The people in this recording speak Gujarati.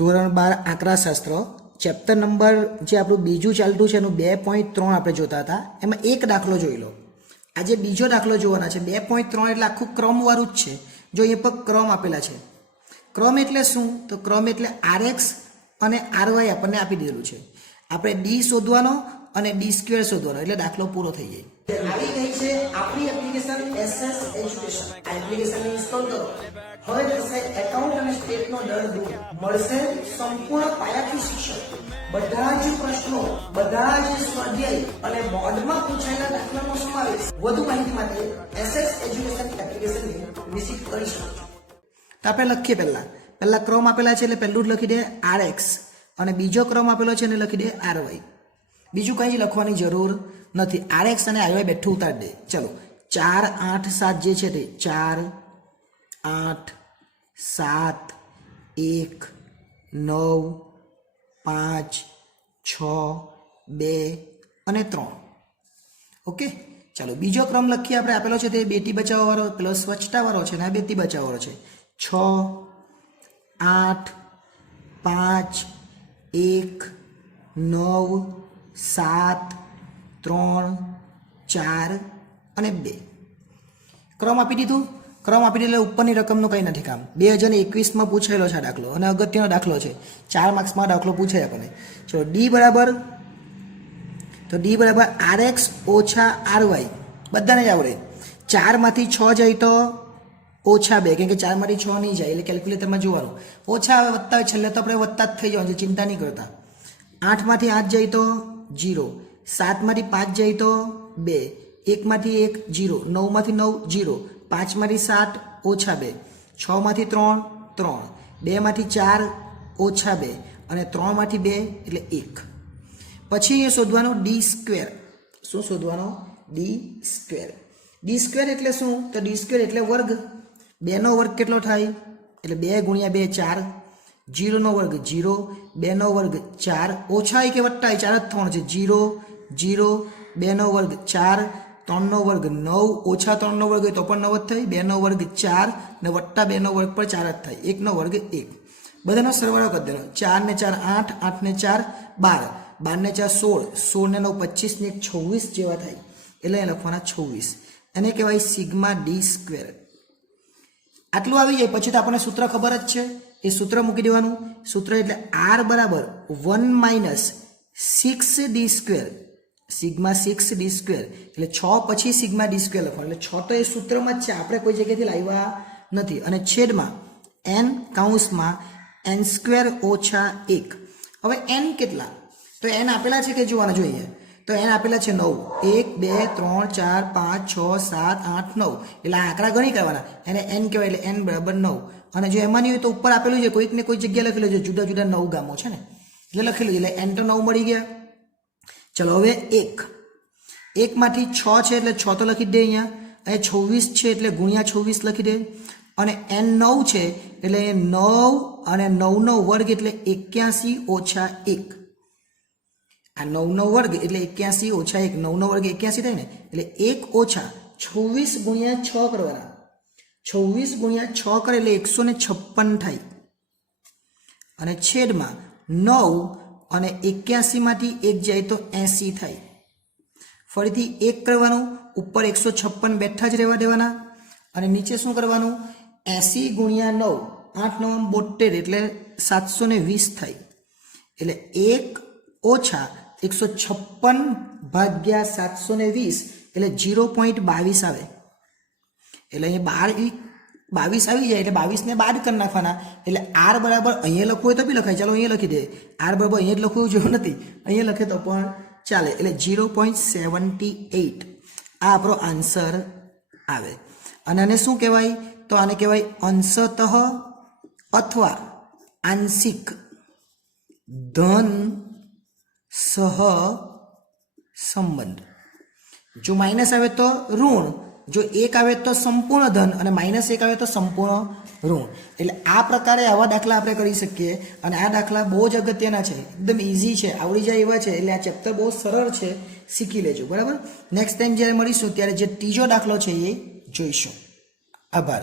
ધોરણ 12 આંકડાશાસ્ત્ર ચેપ્ટર નંબર જે આપણું બીજું ચાલતું છે એનું 2.3 આપણે જોતા હતા. એમાં એક દાખલો જોઈ લો. આજે બીજો દાખલો જોવાના છે. 2.3 એટલે આખું ક્રમવાળું જ છે. જો અહીંયા પર ક્રમ આપેલા છે. ક્રમ એટલે શું? તો ક્રમ એટલે rx અને ry આપણને આપી દીધેલું છે. આપણે d શોધવાનો અને d² શોધવાનો એટલે દાખલો પૂરો થઈ જાય. આવી ગઈ છે આપણી એપ્લિકેશન SS એજ્યુકેશન. આ એપ્લિકેશનને ઇન્સ્ટોલ કરો. હવે થશે એકાઉન્ટ અને સ્ટેટનો દર દૂર. મળશે સંપૂર્ણ પાયાથી શિક્ષણ. બધા જ પ્રશ્નો, બધા જ સ્વાધ્યાય અને બોર્ડમાં પૂછાયેલા દાખલાનો સમાવેશ. વધુ માહિતી માટે SS એજ્યુકેશન એપ્લિકેશનને વિઝિટ કરી શકો છો. તો આપણે લખીએ પહેલા ક્રમ આપેલા છે એટલે પહેલું જ લખી દે rx અને બીજો ક્રમ આપેલો છે એને લખી દે ry. બીજું કંઈ જ લખવાની જરૂર નથી. rx અને ry બેઠું ઉતારી દે. ચલો 4 8 7 જે છે તે 4 8 7 1 9 5 6 2 અને 3. ઓકે, ચાલો બીજો ક્રમ લખીએ આપણે. આપેલો છે તે બેટી બચાવો વાળો પ્લસ સ્વચ્છતા વાળો છે અને આ બેટી બચાવો વાળો છે. 6 8 5 1 9 7 3 4 અને 2. ક્રમ આપી દીધું. ક્રમ આપી દીધું એટલે ઉપરની રકમનું કંઈ નથી કામ. 2021માં પૂછાયેલો છે આ દાખલો અને અગત્યનો દાખલો છે. 4 માર્ક્સમાં દાખલો પૂછાય આપણને. ચલો d બરાબર rx ઓછા ry બધાને જ આવડે. 4માંથી 6 જાય તો -2 કેમ કે 4માંથી 6 નહીં જાય એટલે કેલ્ક્યુલેટરમાં જોવાનું. ઓછા આવે વત્તા આવે છેલ્લે તો આપણે વત્તા જ થઈ જવાનું છે, ચિંતા નહીં કરતા. 8માંથી 8 જાય તો 0, 7માંથી 5 જાય તો 2, 1માંથી 1 0, 9માંથી 9 0, 5માંથી 7 -2, 6માંથી 3 3, 2માંથી 4 -2 અને 3માંથી 2 એટલે 1. પછી એ શોધવાનો d². શું શોધવાનો? d². d² એટલે શું? તો d² એટલે વર્ગ. 2 નો વર્ગ કેટલો થાય? એટલે 2 ગુણ્યા 2 4. 0 નો વર્ગ 0, 2 નો વર્ગ 4, ઓછા કે વત્તા 4 જ થવાનું છે. 0 0, 2 નો વર્ગ 4, 3 નો વર્ગ 9, ઓછા 3 નો વર્ગ તો પણ 9 જ થાય. 2 નો વર્ગ 4 ને વત્તા 2 નો વર્ગ પર 4 જ થાય. 1 નો વર્ગ 1. બધાનો સરવાળો કરી દેવાનો. 4 ને 4 8, 8 ને 4 12, 12 ને 4 16, 16 ને 9 25 ને 26 જેવા થાય. એટલે અહીં લખવાના 26. એને કહેવાય સિગ્મા d². આટલું આવી જાય પછી તો આપણને સૂત્ર ખબર જ છે. એ સૂત્ર મૂકી દેવાનું. સૂત્ર એટલે r બરાબર 1 - 6d². સિગ્મા 6d² એટલે 6 પછી સિગ્મા d² લખવાનું. એટલે 6 તો એ સૂત્રમાં જ છે, આપણે કોઈ જગ્યાએથી લાવ્યા નથી. અને છેદમાં n કૌંસમાં n² ઓછા 1. હવે n કેટલા? તો n આપેલા છે કે જોવાના જોઈએ. તો n આપેલા છે 9. 1 2 3 4 5 6 7 8 9 એટલે આ આંકડા ગણી કરવાના. એને n કહેવાય એટલે n બરાબર 9. અને જો એમાં નહીં હોય તો ઉપર આપેલું છે કોઈક ને કોઈ જગ્યાએ લખેલું છે. જુદા જુદા 9 ગામો છે ને એટલે લખેલું છે. એટલે n તો 9 મળી ગયા. ચલો હવે 1 માંથી 6 છે એટલે 6 તો લખી દે અહીંયા. અહીં 26 છે એટલે ગુણ્યા 26 લખી દે. અને n 9 છે એટલે 9 અને 9 નો વર્ગ એટલે 81 ઓછા 1. આ 9 નો વર્ગ એટલે 81 ઓછા 1. 9 નો વર્ગ 81 થાય ને એટલે 1 ઓછા 26 ગુણ્યા 6 કરવાના. 26 ગુણ્યા 6 કરે એટલે 156 થાય. અને છેદમાં 9 અને 81 માંથી 1 જાય તો 80 થાય. ફરીથી 1 કરવાનું. ઉપર 156 બેઠા જ રહેવા દેવાના. અને નીચે શું કરવાનું? 80 ગુણ્યા 9, 8 9 72 એટલે 720 થાય. એટલે 1 ઓછા 156 ભાગ્યા 720 એટલે 0.22 આવે. એટલે અહીંયા 22 આવી જાય એટલે 22 ને બાદ કરી નાખવાના. એટલે r બરાબર અહીંયા લખવું હોય તો બી લખાય. ચાલો અહીંયા લખી દે. r બરાબર અહીંયા જ લખવું જોઈએ નથી, અહીંયા લખે તો પણ ચાલે. એટલે 0.78 આ આપણો આન્સર આવે. અને આને શું કહેવાય? તો આને કહેવાય અંશતઃ અથવા આંશિક ધન સહ સંબંધ. જો માઇનસ આવે તો ઋણ, જો 1 આવે તો સંપૂર્ણ ધન અને -1 આવે તો સંપૂર્ણ ઋણ. એટલે આ પ્રકારે આવા દાખલા આપણે કરી શકીએ. અને આ દાખલા બહુ જ અગત્યના છે, એકદમ ઇઝી છે, આવડી જાય એવા છે. એટલે આ ચેપ્ટર બહુ સરળ છે, શીખી લેજો. બરાબર. નેક્સ્ટ ટાઈમ જ્યારે મળીશું ત્યારે જે ત્રીજો દાખલો છે એ જોઈશું. આભાર.